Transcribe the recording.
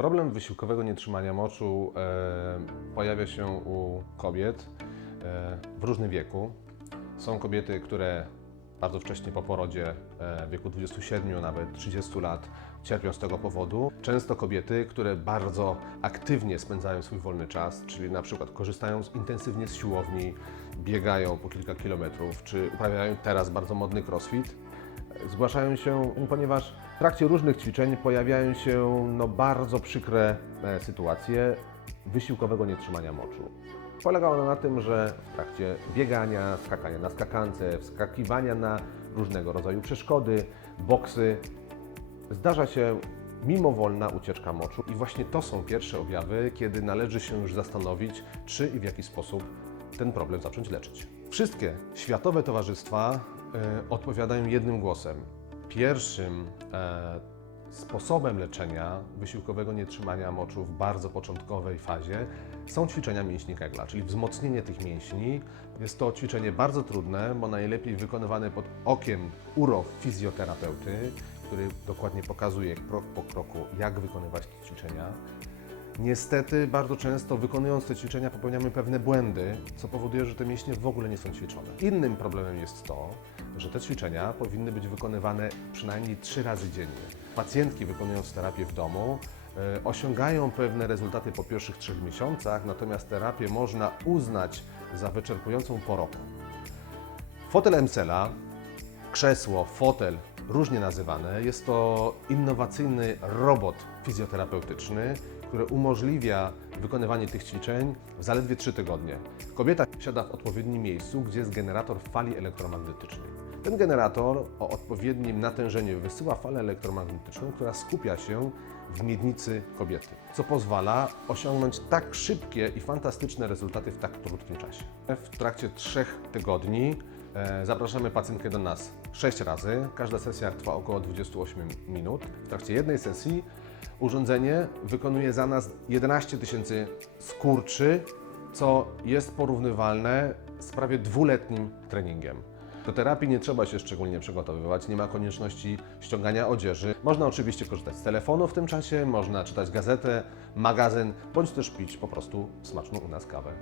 Problem wysiłkowego nietrzymania moczu e, pojawia się u kobiet e, w różnym wieku. Są kobiety, które bardzo wcześnie po porodzie, e, w wieku 27, nawet 30 lat, cierpią z tego powodu. Często kobiety, które bardzo aktywnie spędzają swój wolny czas, czyli na przykład korzystają z, intensywnie z siłowni, biegają po kilka kilometrów, czy uprawiają teraz bardzo modny crossfit, zgłaszają się, ponieważ w trakcie różnych ćwiczeń pojawiają się no, bardzo przykre e, sytuacje wysiłkowego nietrzymania moczu. Polega ono na tym, że w trakcie biegania, skakania na skakance, wskakiwania na różnego rodzaju przeszkody, boksy, zdarza się mimowolna ucieczka moczu i właśnie to są pierwsze objawy, kiedy należy się już zastanowić, czy i w jaki sposób ten problem zacząć leczyć. Wszystkie światowe towarzystwa e, odpowiadają jednym głosem. Pierwszym e, sposobem leczenia wysiłkowego nietrzymania moczu w bardzo początkowej fazie są ćwiczenia mięśni Kegla, czyli wzmocnienie tych mięśni. Jest to ćwiczenie bardzo trudne, bo najlepiej wykonywane pod okiem urofizjoterapeuty, który dokładnie pokazuje krok po kroku, jak wykonywać te ćwiczenia. Niestety bardzo często wykonując te ćwiczenia popełniamy pewne błędy, co powoduje, że te mięśnie w ogóle nie są ćwiczone. Innym problemem jest to, że te ćwiczenia powinny być wykonywane przynajmniej trzy razy dziennie. Pacjentki wykonując terapię w domu e, osiągają pewne rezultaty po pierwszych trzech miesiącach, natomiast terapię można uznać za wyczerpującą po roku. Fotel MCLA, krzesło, fotel, różnie nazywane, jest to innowacyjny robot fizjoterapeutyczny, który umożliwia wykonywanie tych ćwiczeń w zaledwie 3 tygodnie. Kobieta siada w odpowiednim miejscu, gdzie jest generator fali elektromagnetycznej. Ten generator o odpowiednim natężeniu wysyła falę elektromagnetyczną, która skupia się w miednicy kobiety, co pozwala osiągnąć tak szybkie i fantastyczne rezultaty w tak krótkim czasie. W trakcie trzech tygodni zapraszamy pacjentkę do nas 6 razy. Każda sesja trwa około 28 minut. W trakcie jednej sesji urządzenie wykonuje za nas 11 tysięcy skurczy, co jest porównywalne z prawie dwuletnim treningiem. Do terapii nie trzeba się szczególnie przygotowywać, nie ma konieczności ściągania odzieży. Można oczywiście korzystać z telefonu w tym czasie, można czytać gazetę, magazyn, bądź też pić po prostu smaczną u nas kawę.